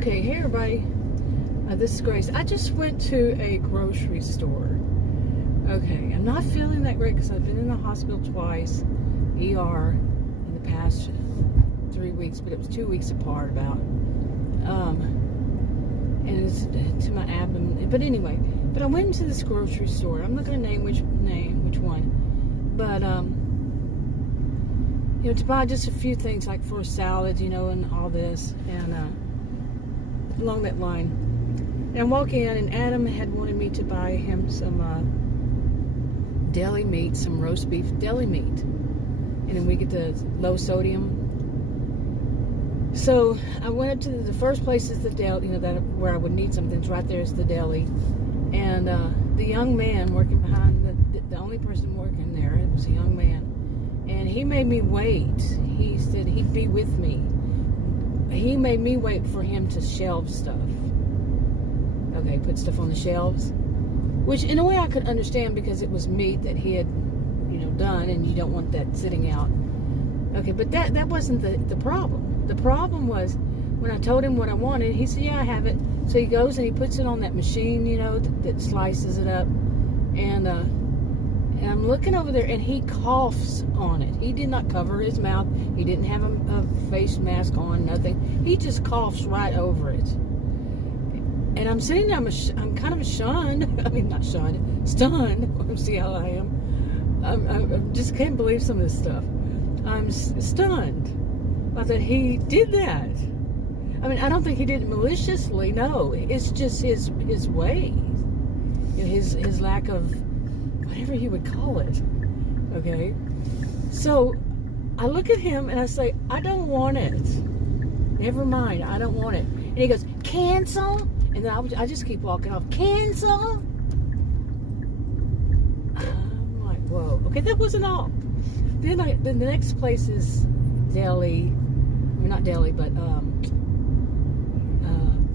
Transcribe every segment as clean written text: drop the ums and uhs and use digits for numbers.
Okay, hey everybody. This is Grace. I just went to a grocery store. Okay, I'm not feeling that great because I've been in the hospital twice, ER, in the past 3 weeks, but it was 2 weeks apart about. And it's to my abdomen. But anyway, I went into this grocery store. I'm not going to name which one, but to buy just a few things like for a salad, and all this, and along that line. And I'm walking in, and Adam had wanted me to buy him some deli meat, some roast beef deli meat, and then we get the low sodium. So I went up to the first place is the deli, that where I would need something. It's right there is the deli, and the young man working behind the only person working there, it was a young man, and he made me wait. He said he'd be with me. He made me wait for him to shelve stuff. Okay, put stuff on the shelves, which in a way I could understand because it was meat that he had, done, and you don't want that sitting out. Okay, but that wasn't the problem. The problem was when I told him what I wanted, he said, yeah, I have it. So he goes and he puts it on that machine, that slices it up, and I'm looking over there, and he coughs on it. He did not cover his mouth. He didn't have a face mask on, nothing. He just coughs right over it. And I'm sitting there, I'm kind of shunned. I mean, not shunned, stunned. See how I am? I just can't believe some of this stuff. I'm stunned by that he did that. I mean, I don't think he did it maliciously. No, it's just his way, his lack of whatever you would call it. Okay, so I look at him and I say, I don't want it. Never mind, I don't want it. And he goes, cancel. And then I just keep walking off. Cancel. I'm like, whoa. Okay, that wasn't all. Then the next place is deli. I mean, not deli, but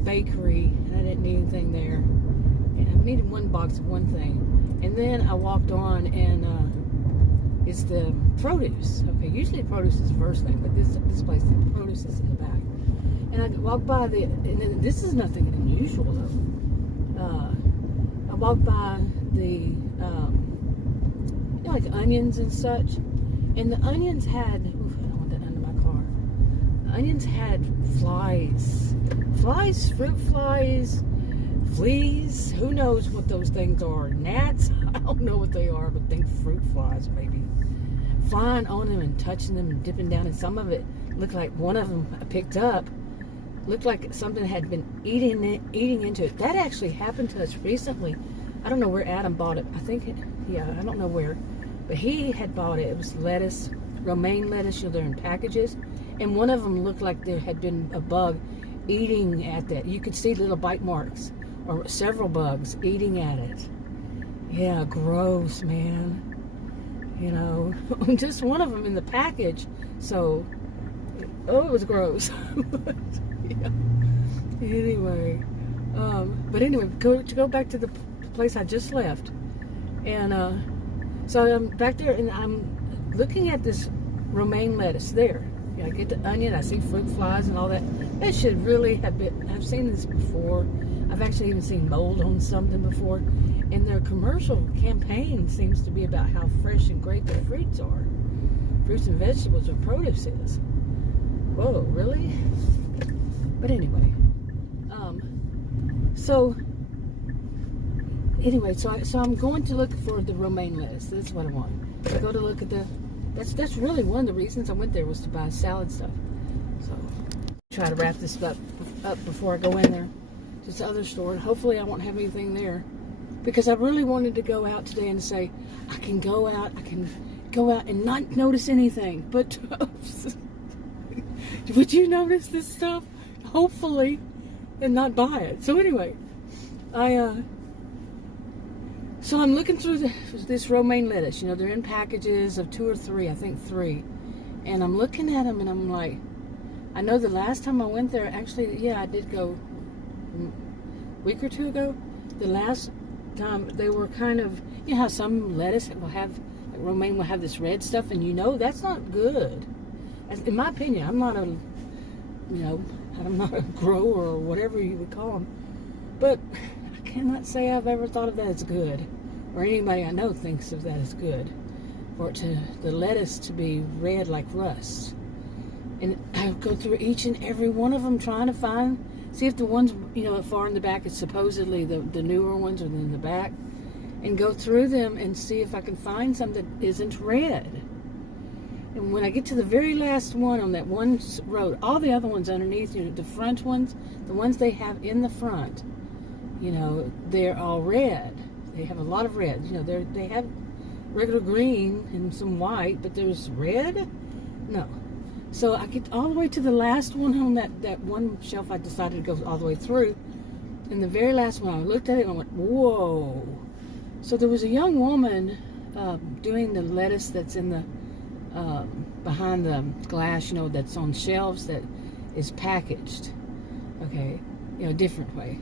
bakery. And I didn't need anything there. And I needed one box of one thing. And then I walked on, and it's the produce. Okay, usually produce is the first thing, but this place, the produce is in the back. And I walked by and this is nothing unusual though. I walked by the, like onions and such, and the onions had, I don't want that under my car. The onions had flies, fruit flies, fleas, who knows what those things are, gnats, I don't know what they are, but think fruit flies maybe, flying on them and touching them and dipping down, and some of it looked like one of them I picked up, looked like something had been eating into it. That actually happened to us recently. I don't know where Adam bought it. I think I don't know where, but he had bought it. It was lettuce, romaine lettuce, they're in packages, and one of them looked like there had been a bug eating at that. You could see little bite marks, or several bugs eating at it. Yeah, gross, man. Just one of them in the package. So, it was gross. Yeah. Anyway, go back to the place I just left, and so I'm back there, and I'm looking at this romaine lettuce there. I get the onion, I see fruit flies and all that. That should really have been. I've seen this before. I've actually even seen mold on something before, and their commercial campaign seems to be about how fresh and great their fruits are, fruits and vegetables or produce is. Whoa, really? But anyway, so I'm going to look for the romaine lettuce. That's what I want. So I go to look at that's really one of the reasons I went there, was to buy salad stuff. So try to wrap this up before I go in there to this other store, and hopefully I won't have anything there, because I really wanted to go out today and say I can go out and not notice anything, but would you notice this stuff? Hopefully, and not buy it. So anyway, so I'm looking through this romaine lettuce. They're in packages of 2 or 3, I think 3. And I'm looking at them, and I'm like, I know the last time I went there, actually, yeah, I did go a week or 2 ago. The last time they were kind of, how some lettuce will have, like romaine will have this red stuff, and that's not good. In my opinion, I'm not a, I'm not a grower or whatever you would call them. But I cannot say I've ever thought of that as good, or anybody I know thinks of that as good, for the lettuce to be red like rust. And I go through each and every one of them trying to see if the ones, far in the back is supposedly the newer ones are in the back, and go through them and see if I can find some that isn't red. And when I get to the very last one on that one road, all the other ones underneath, the front ones, the ones they have in the front, they're all red. They have a lot of red. They have regular green and some white, but there's red? No. So I get all the way to the last one on that one shelf I decided to go all the way through. And the very last one, I looked at it and I went, whoa. So there was a young woman doing the lettuce that's in the behind the glass, that's on shelves that is packaged, okay, different way.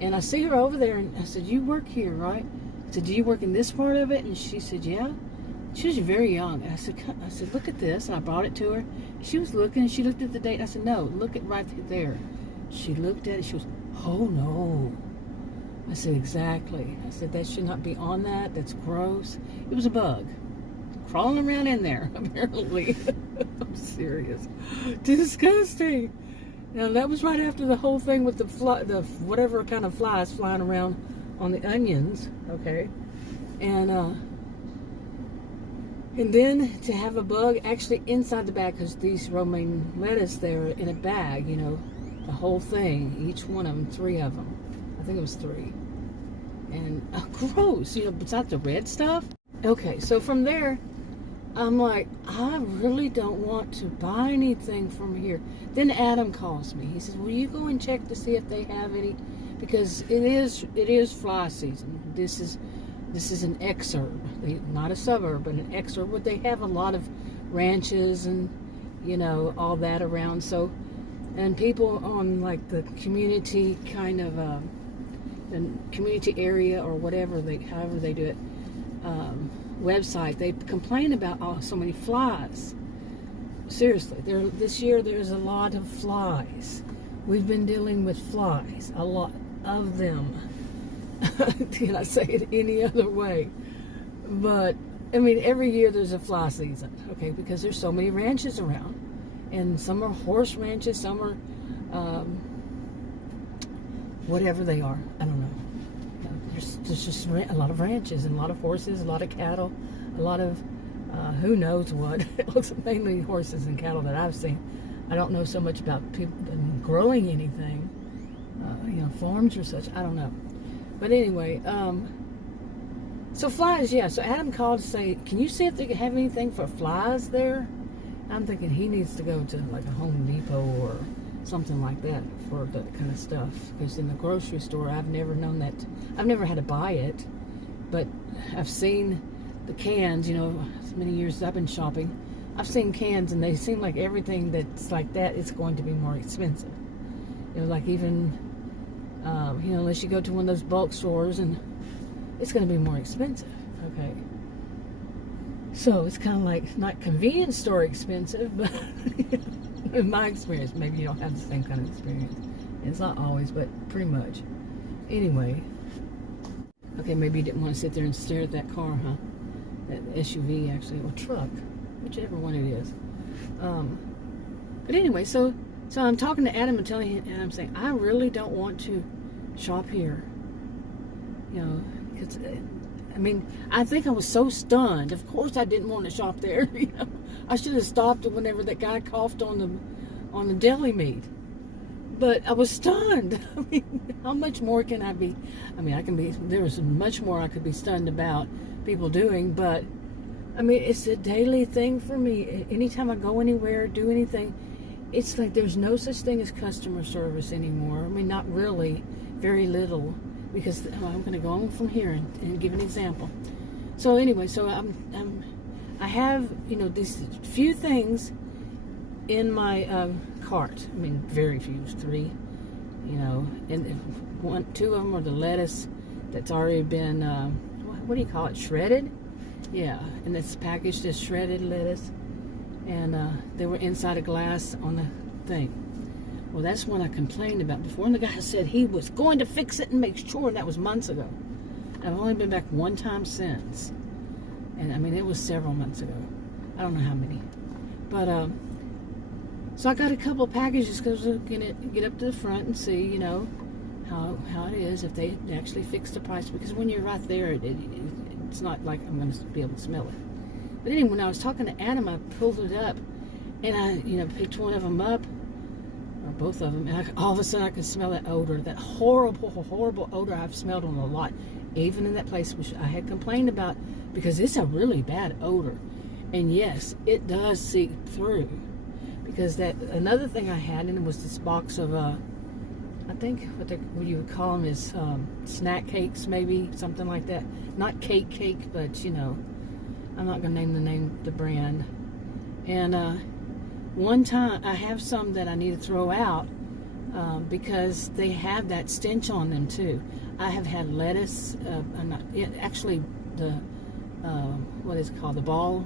And I see her over there, and I said, "You work here, right?" I said, "Do you work in this part of it?" And she said, "Yeah." She was very young. And I said, "Look at this." And I brought it to her. She was looking, and she looked at the date. I said, "No, look at right there." She looked at it. She was, "Oh no." I said, "Exactly." I said, "That should not be on that. That's gross." It was a bug crawling around in there, apparently. I'm serious. Disgusting. Now, that was right after the whole thing with the whatever kind of flies flying around on the onions, okay? And then to have a bug actually inside the bag, because these romaine lettuce, they're in a bag, the whole thing, each one of them, 3 of them. I think it was 3. And gross, besides the red stuff. Okay, so from there, I'm like, I really don't want to buy anything from here. Then Adam calls me. He says, "Will you go and check to see if they have any?" Because it is fly season. This is an exurb, not a suburb, but an exurb. But they have a lot of ranches and all that around. So, and people on like the community kind of the community area or whatever however they do it. Website, they complain about so many flies. Seriously, this year there's a lot of flies. We've been dealing with flies, a lot of them. Can I say it any other way? But I mean, every year there's a fly season, okay, because there's so many ranches around, and some are horse ranches, some are whatever they are. I don't know. There's just a lot of ranches and a lot of horses, a lot of cattle, a lot of who knows what. It looks mainly horses and cattle that I've seen. I don't know so much about people growing anything, farms or such. I don't know. But anyway, so flies, yeah. So Adam called to say, "Can you see if they have anything for flies there?" I'm thinking he needs to go to like a Home Depot or something like that for that kind of stuff, because in the grocery store I've never known that. I've never had to buy it, but I've seen the cans, as many years as I've been shopping, I've seen cans, and they seem like everything that's like that is going to be more expensive. Like even unless you go to one of those bulk stores, and it's going to be more expensive, okay? So it's kind of like not convenience store expensive, but in my experience, maybe you don't have the same kind of experience. It's not always, but pretty much. Anyway, okay, maybe you didn't want to sit there and stare at that car, huh? That SUV, actually, or truck, whichever one it is. But anyway, so I'm talking to Adam and telling him, and I'm saying, I really don't want to shop here. Because, I think I was so stunned. Of course I didn't want to shop there. I should have stopped whenever that guy coughed on the deli meat. But I was stunned. How much more can I be? There's much more I could be stunned about people doing, but it's a daily thing for me. Anytime I go anywhere, do anything, it's like there's no such thing as customer service anymore. Not really, very little, because I'm going to go on from here and give an example. So anyway, I have, these few things in my cart. Very few, 3, and 2 of them are the lettuce that's already been, what do you call it, shredded? Yeah, and it's packaged as shredded lettuce, and they were inside a glass on the thing. Well, that's one I complained about before, and the guy said he was going to fix it and make sure, and that was months ago. I've only been back one time since, and I mean, it was several months ago. I don't know how many, but so I got a couple of packages because I'm gonna get up to the front and see, you know, how it is, if they actually fix the price, because when you're right there, it's not like I'm going to be able to smell it. But anyway, when I was talking to Adam, I pulled it up, and I, you know, picked one of them up, or both of them, and all of a sudden I could smell that odor, that horrible odor I've smelled on a lot, even in that place which I had complained about, because it's a really bad odor. And yes, it does seep through, because that another thing I had, and it was this box of I think what you would call them is snack cakes, maybe something like that. Not cake, but you know, I'm not gonna name the brand. And one time I have some that I need to throw out because they have that stench on them too. I have had lettuce, actually the what is it called, the ball?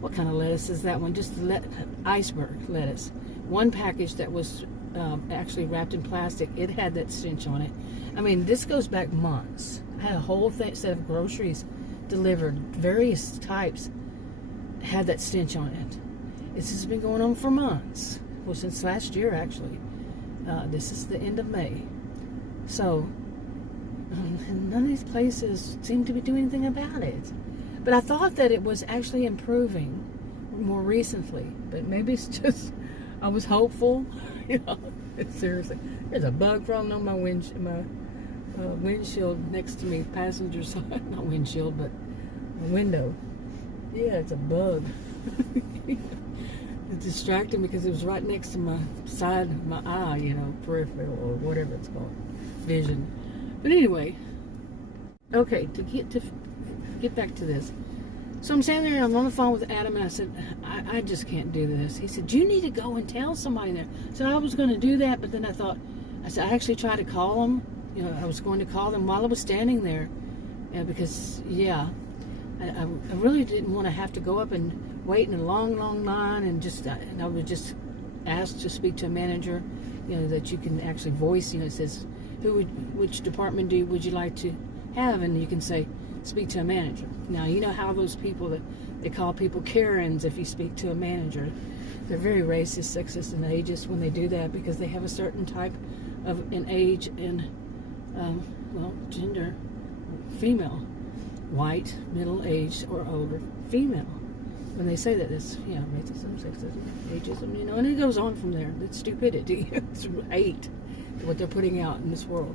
What kind of lettuce is that one? Just the iceberg lettuce. One package that was actually wrapped in plastic, it had that stench on it. I mean, this goes back months. I had a whole set of groceries delivered, various types, had that stench on it. This has been going on for months. Well, since last year, actually. This is the end of May. So, none of these places seem to be doing anything about it. But I thought that it was actually improving more recently. But maybe it's just, I was hopeful. You know, seriously. There's a bug crawling on my windshield next to me, passenger side, not windshield, but a window. Yeah, it's a bug. It distracted me because it was right next to my side, my eye, you know, peripheral or whatever it's called, vision. But anyway, okay, to get back to this. So I'm standing there and I'm on the phone with Adam, and I said, I just can't do this. He said, you need to go and tell somebody there. So I was going to do that, but then I said, I actually tried to call them. You know, I was going to call them while I was standing there, because, yeah, I really didn't want to have to go up and wait in a long line, and I would just ask to speak to a manager, you know, that you can actually voice, you know, it says, which department would you like to have, and you can say, speak to a manager. Now, you know how those people that they call people Karens if you speak to a manager. They're very racist, sexist, and ageist when they do that, because they have a certain type of an age and gender, female, white, middle-aged or older female. When they say that, it's, you know, racism, sexism, ageism, you know, and it goes on from there. It's stupidity. It's hate, what they're putting out in this world.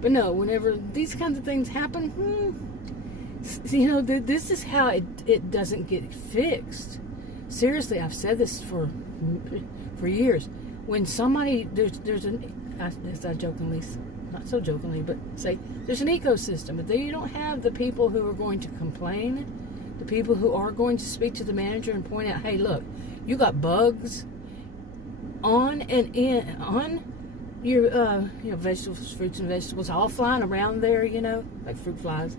But no, whenever these kinds of things happen, you know, this is how it doesn't get fixed. Seriously, I've said this for years. When somebody, as I jokingly, not so jokingly, but say, there's an ecosystem, but you don't have the people who are going to complain, the people who are going to speak to the manager and point out, hey, look, you got bugs on your you know, vegetables, fruits and vegetables, all flying around there, you know, like fruit flies.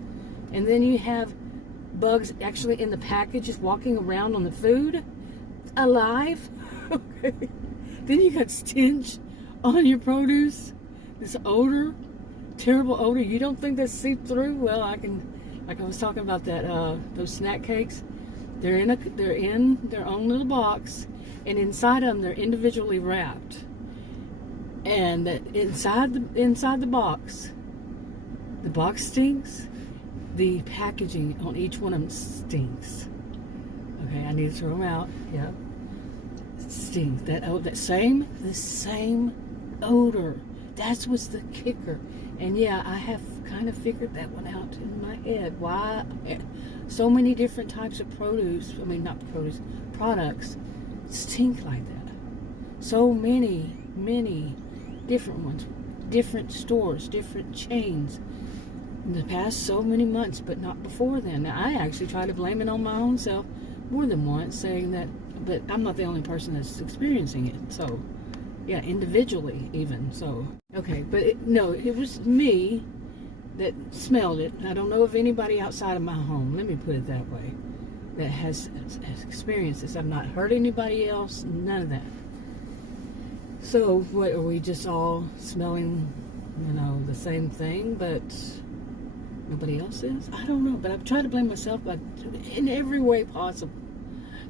And then you have bugs actually in the packages walking around on the food, alive. Okay. Then you got stench on your produce, this odor, terrible odor. You don't think that seeped through? Well, I can, like I was talking about that, those snack cakes. They're in their own little box, and inside of them they're individually wrapped. And inside the box stinks. The packaging on each one of them stinks. Okay, I need to throw them out. Yep, it stinks. The same odor. That's what's the kicker. And yeah, I have kind of figured that one out in my head. Why so many different types of produce? I mean, not produce, products stink like that. So many different ones, different stores, different chains. In the past so many months, but not before then. Now, I actually try to blame it on my own self more than once, saying that, but I'm not the only person that's experiencing it. So, yeah, individually even. So, okay, but it was me that smelled it. I don't know of anybody outside of my home, let me put it that way, that has experienced this. I've not heard anybody else, none of that. So what, are we just all smelling, the same thing, but nobody else is? I don't know, but I've tried to blame myself in every way possible.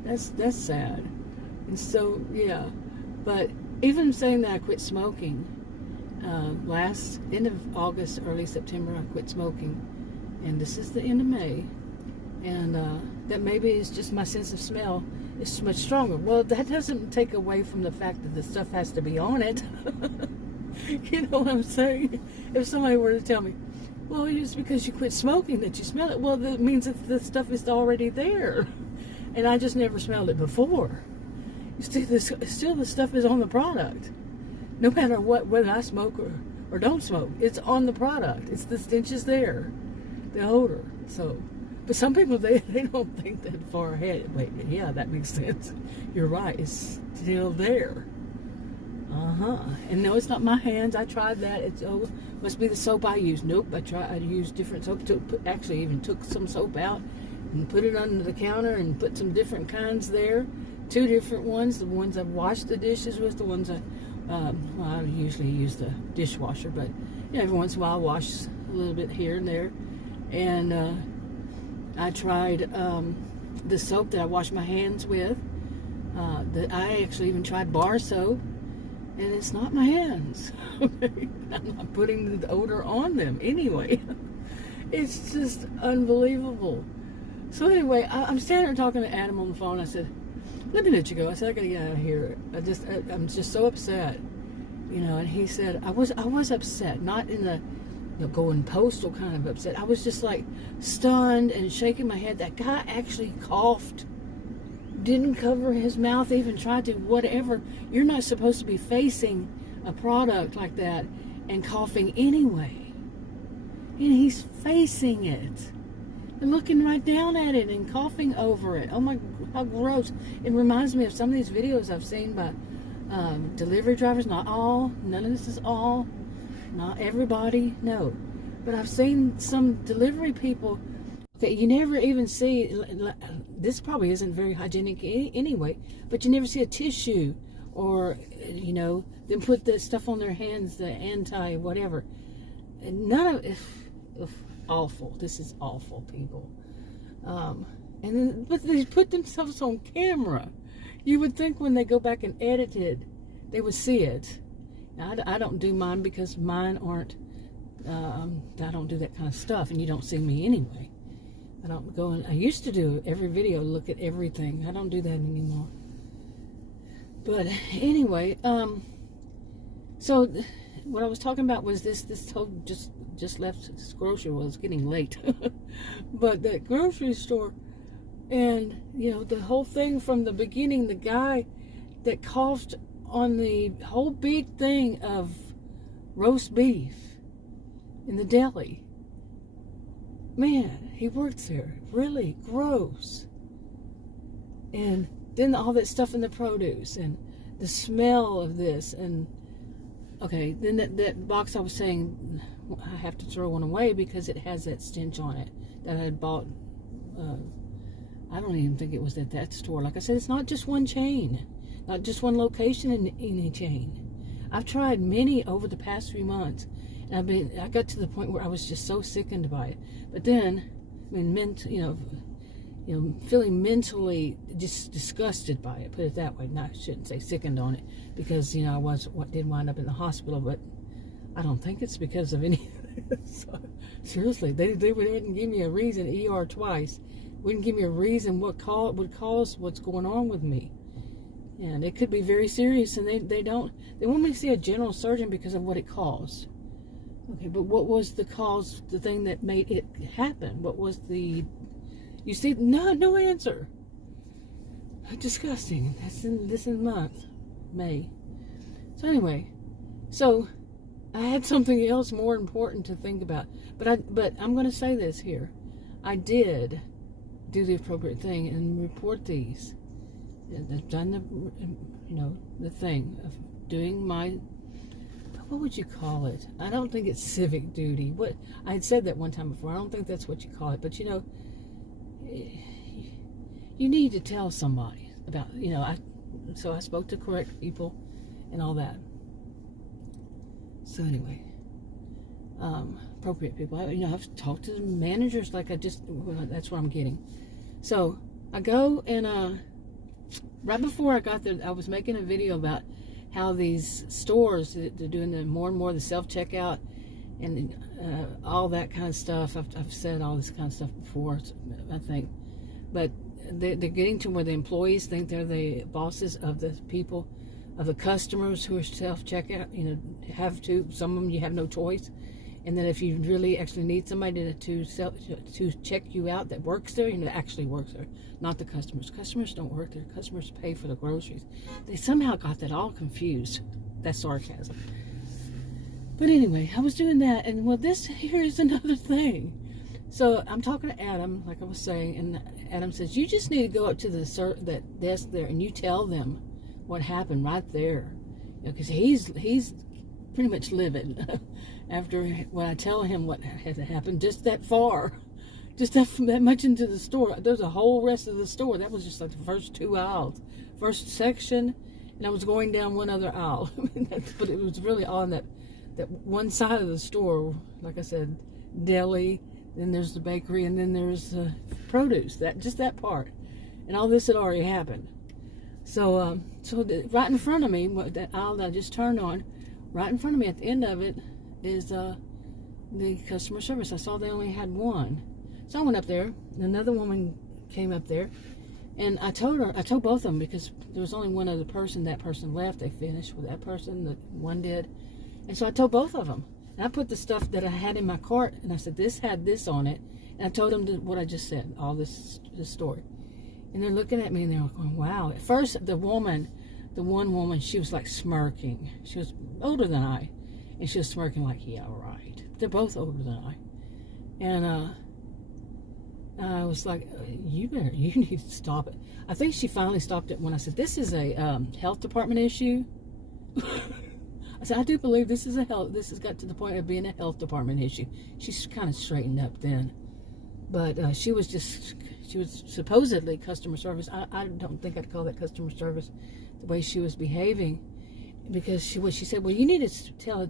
That's sad. And so, yeah. But even saying that I quit smoking, last end of August, early September, I quit smoking. And this is the end of May. And that maybe it's just my sense of smell is much stronger. Well, that doesn't take away from the fact that the stuff has to be on it. You know what I'm saying? If somebody were to tell me, well, it's because you quit smoking that you smell it. Well, that means that the stuff is already there. And I just never smelled it before. You see, still the stuff is on the product. No matter what, whether I smoke or don't smoke, it's on the product. It's the stench is there, the odor. So, but some people, they don't think that far ahead. Wait, yeah, that makes sense. You're right. It's still there. And no, it's not my hands. I tried that. It's must be the soap I used. Nope, I used different soap. Actually, even took some soap out and put it under the counter and put some different kinds there. 2 different ones. The ones I washed the dishes with. The ones I usually use the dishwasher, but every once in a while I wash a little bit here and there. And I tried the soap that I wash my hands with. I actually even tried bar soap, and it's not my hands. I'm not putting the odor on them anyway. It's just unbelievable. So anyway, I'm standing there talking to Adam on the phone. I said, let me let you go. I said, I gotta get out of here. I'm just so upset, And he said, I was upset, not in the going postal kind of upset. I was just like stunned and shaking my head. That guy actually coughed, didn't cover his mouth, even tried to whatever. You're not supposed to be facing a product like that and coughing anyway. And he's facing it and looking right down at it and coughing over it. Oh my, how gross. It reminds me of some of these videos I've seen by delivery drivers. Not all, none of this is all, not everybody, no. But I've seen some delivery people that you never even see. This probably isn't very hygienic anyway, but you never see a tissue or, them put the stuff on their hands, the anti whatever. And none of it, awful. This is awful, people. But they put themselves on camera. You would think when they go back and edit it, they would see it. Now, I don't do mine because mine aren't, I don't do that kind of stuff, and you don't see me anyway. I don't go and, I used to do every video, look at everything. I don't do that anymore. But anyway, so what I was talking about was this whole, just left this grocery. Well, it's getting late. But that grocery store, and the whole thing from the beginning, the guy that coughed on the whole big thing of roast beef in the deli, man, he works there. Really gross. And then all that stuff in the produce and the smell of this, and okay, then that box I was saying I have to throw one away because it has that stench on it that I had bought. I don't even think it was at that store. Like I said, it's not just one chain, not just one location in any chain. I've tried many over the past few months, and I got to the point where I was just so sickened by it. But then, feeling mentally just disgusted by it. Put it that way. No, I shouldn't say sickened on it, because I did wind up in the hospital, but I don't think it's because of anything. So, seriously, they wouldn't give me a reason. ER twice, wouldn't give me a reason what would cause what's going on with me, and it could be very serious. And they want me to see a general surgeon because of what it caused. Okay, but what was the cause? The thing that made it happen? What was the? You see, no answer. Disgusting. That's in this month, May. So anyway, I had something else more important to think about. But I'm going to say this here. I did do the appropriate thing and report these. I've done the thing of doing my, what would you call it? I don't think it's civic duty. What I had said that one time before. I don't think that's what you call it. But you need to tell somebody about, so I spoke to correct people, and all that. So anyway, appropriate people. I've talked to the managers like that's what I'm getting. So I go and right before I got there, I was making a video about how these stores, they're doing more and more the self-checkout and all that kind of stuff. I've said all this kind of stuff before, I think. But they're getting to where the employees think they're the bosses of the people, of the customers who are self-checkout. Have to, some of them you have no choice. And then if you really actually need somebody to check you out that works there, actually works there, not the customers. Customers don't work there. Customers pay for the groceries. They somehow got that all confused. That's sarcasm. But anyway, I was doing that, and well, here's another thing. So I'm talking to Adam, like I was saying, and Adam says, you just need to go up to that desk there, and you tell them what happened right there. Because he's pretty much livid after when I tell him what had happened, just that far, just that much into the store. There's a whole rest of the store. That was just like the first 2 aisles, first section, and I was going down one other aisle. But it was really on that one side of the store. Like I said, deli, then there's the bakery, and then there's produce. Just that part, and all this had already happened. So right in front of me, that aisle that I just turned on, right in front of me at the end of it is the customer service. I saw they only had one. So I went up there, and another woman came up there, and I told both of them, because there was only one other person. That person left. They finished with that person. The one did. And so I told both of them. And I put the stuff that I had in my cart, and I said, this had this on it. And I told them what I just said, all this story. And they're looking at me, and they're going, wow. At first, the one woman, she was like smirking. She was older than I. And she was smirking like, yeah, right. They're both older than I. And I was like, you need to stop it. I think she finally stopped it when I said, this is a health department issue. I said, I do believe this has got to the point of being a health department issue. She's kind of straightened up then. But she was supposedly customer service. I don't think I'd call that customer service, the way she was behaving. Because she said, well, you need to tell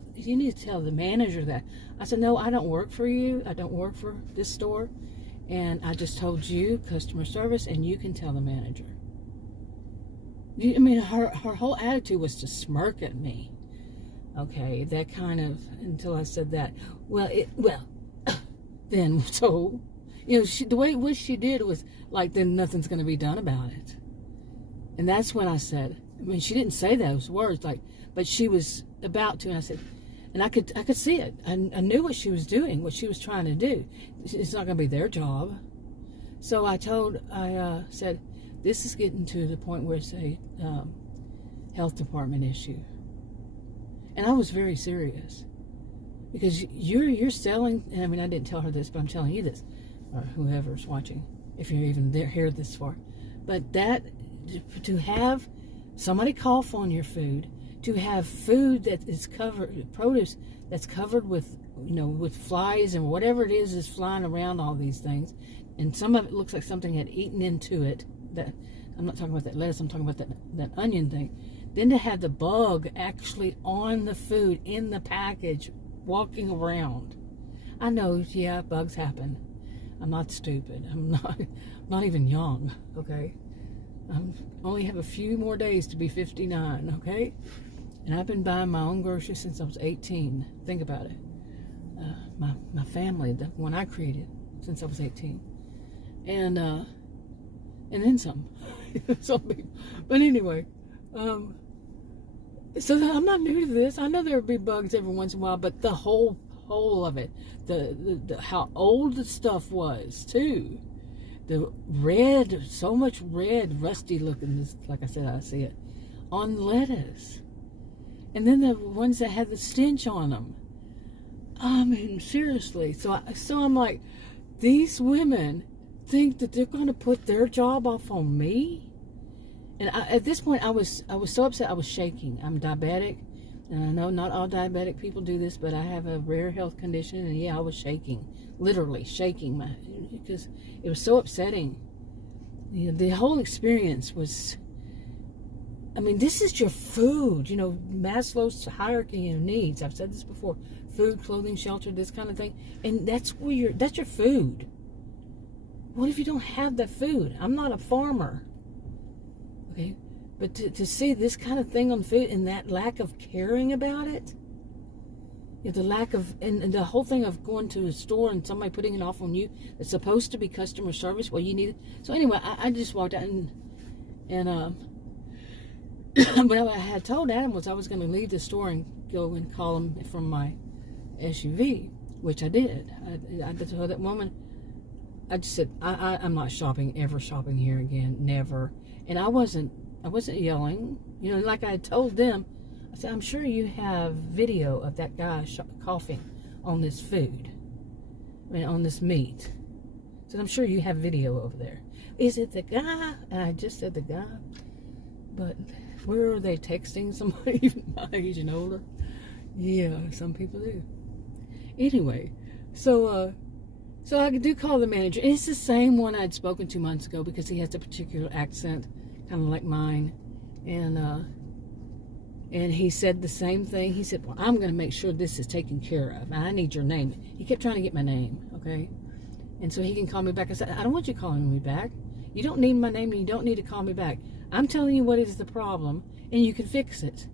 the manager that. I said, no, I don't work for you. I don't work for this store. And I just told you, customer service, and you can tell the manager. Her whole attitude was to smirk at me. Okay, that kind of, until I said that. Then, so, the way what she did was like, then nothing's going to be done about it. And that's when I said, she didn't say those words, but she was about to, and I said, and I could see it. I knew what she was doing, what she was trying to do. It's not going to be their job. So I said, this is getting to the point where it's a health department issue. And I was very serious. Because you're selling, and I didn't tell her this, but I'm telling you this, or whoever's watching, if you're even here this far. But that, to have somebody cough on your food, to have food that is covered, produce that's covered with, with flies and whatever it is flying around all these things, and some of it looks like something had eaten into it. That I'm not talking about that lettuce, I'm talking about that onion thing. Then to have the bug actually on the food, in the package, walking around. I know, yeah, bugs happen. I'm not stupid. I'm not even young, okay? I only have a few more days to be 59, okay? And I've been buying my own groceries since I was 18. Think about it. My family, the one I created, since I was 18. And then some. Some people. But anyway, so I'm not new to this. I know there will be bugs every once in a while, but the whole of it, the how old the stuff was too. The red, so much red, rusty looking, like I said, I see it, on lettuce. And then the ones that had the stench on them. Seriously. So I'm like, these women think that they're going to put their job off on me? And at this point, I was so upset, I was shaking. I'm diabetic, and I know not all diabetic people do this, but I have a rare health condition, and yeah, I was shaking, literally shaking, because it was so upsetting. The whole experience was, I mean, this is your food. You know, Maslow's hierarchy of needs. I've said this before. Food, clothing, shelter, this kind of thing. And that's your food. What if you don't have that food? I'm not a farmer. Okay? But to see this kind of thing on food and that lack of caring about it, you know, the lack of, and the whole thing of going to a store and somebody putting it off on you, it's supposed to be customer service. Well, you need it. So anyway, I just walked out and what I had told Adam was I was going to leave the store and go and call him from my SUV, which I did. I told that woman, I just said, I'm not ever shopping here again, never. And I wasn't yelling, you know, like I had told them. I said, I'm sure you have video of that guy coughing on this food, I mean, on this meat. I said, I'm sure you have video over there. Is it the guy? And I just said the guy, but where are they texting somebody even my age and older? Yeah, some people do. Anyway, so I do call the manager, and it's the same one I'd spoken 2 months ago because he has a particular accent, kind of like mine, and he said the same thing. He said, well, I'm going to make sure this is taken care of. I need your name. He kept trying to get my name, okay? And so he can call me back. I said, I don't want you calling me back. You don't need my name, and you don't need to call me back. I'm telling you what is the problem, and you can fix it.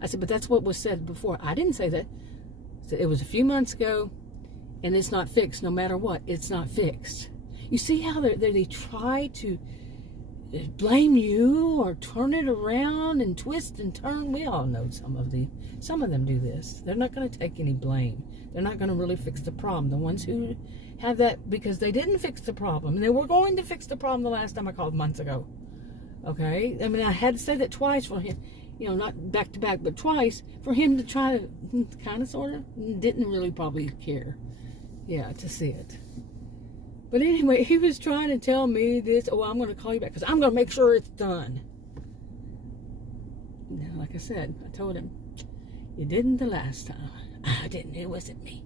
I said, but that's what was said before. I didn't say that. I said, it was a few months ago, and it's not fixed. No matter what, it's not fixed. You see how they try to blame you or turn it around and twist and turn. We all know some of them do this. They're not going to take any blame. They're not going to really fix the problem. The ones who have that, because they didn't fix the problem, and they were going to fix the problem the last time I called months ago. Okay? I mean, I had to say that twice for him, you know, not back to back, but twice for him to try to kind of, sort of, didn't really probably care. Yeah, to see it. But anyway, he was trying to tell me this, oh, I'm going to call you back because I'm going to make sure it's done. Now, like I said, I told him, you didn't the last time. I didn't. It wasn't me.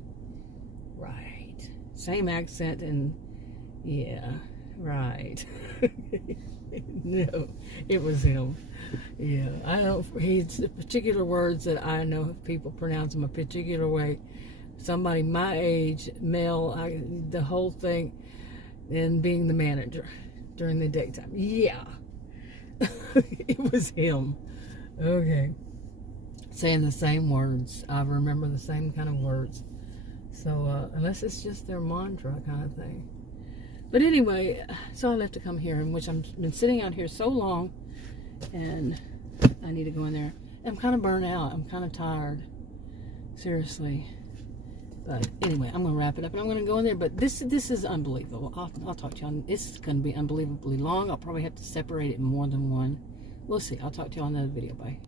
Right. Same accent and, yeah, right. No, it was him. Yeah, I don't, he's the particular words that I know if people pronounce them a particular way. Somebody my age, male, the whole thing, and being the manager during the daytime. Yeah. It was him. Okay. Saying the same words. I remember the same kind of words. So, unless it's just their mantra kind of thing. But anyway, so I left to come here, in which I've been sitting out here so long, and I need to go in there. I'm kind of burnt out. I'm kind of tired. Seriously. But anyway, I'm going to wrap it up, and I'm going to go in there. But this is unbelievable. I'll talk to you on. This is going to be unbelievably long. I'll probably have to separate it in more than one. We'll see. I'll talk to you on another video. Bye.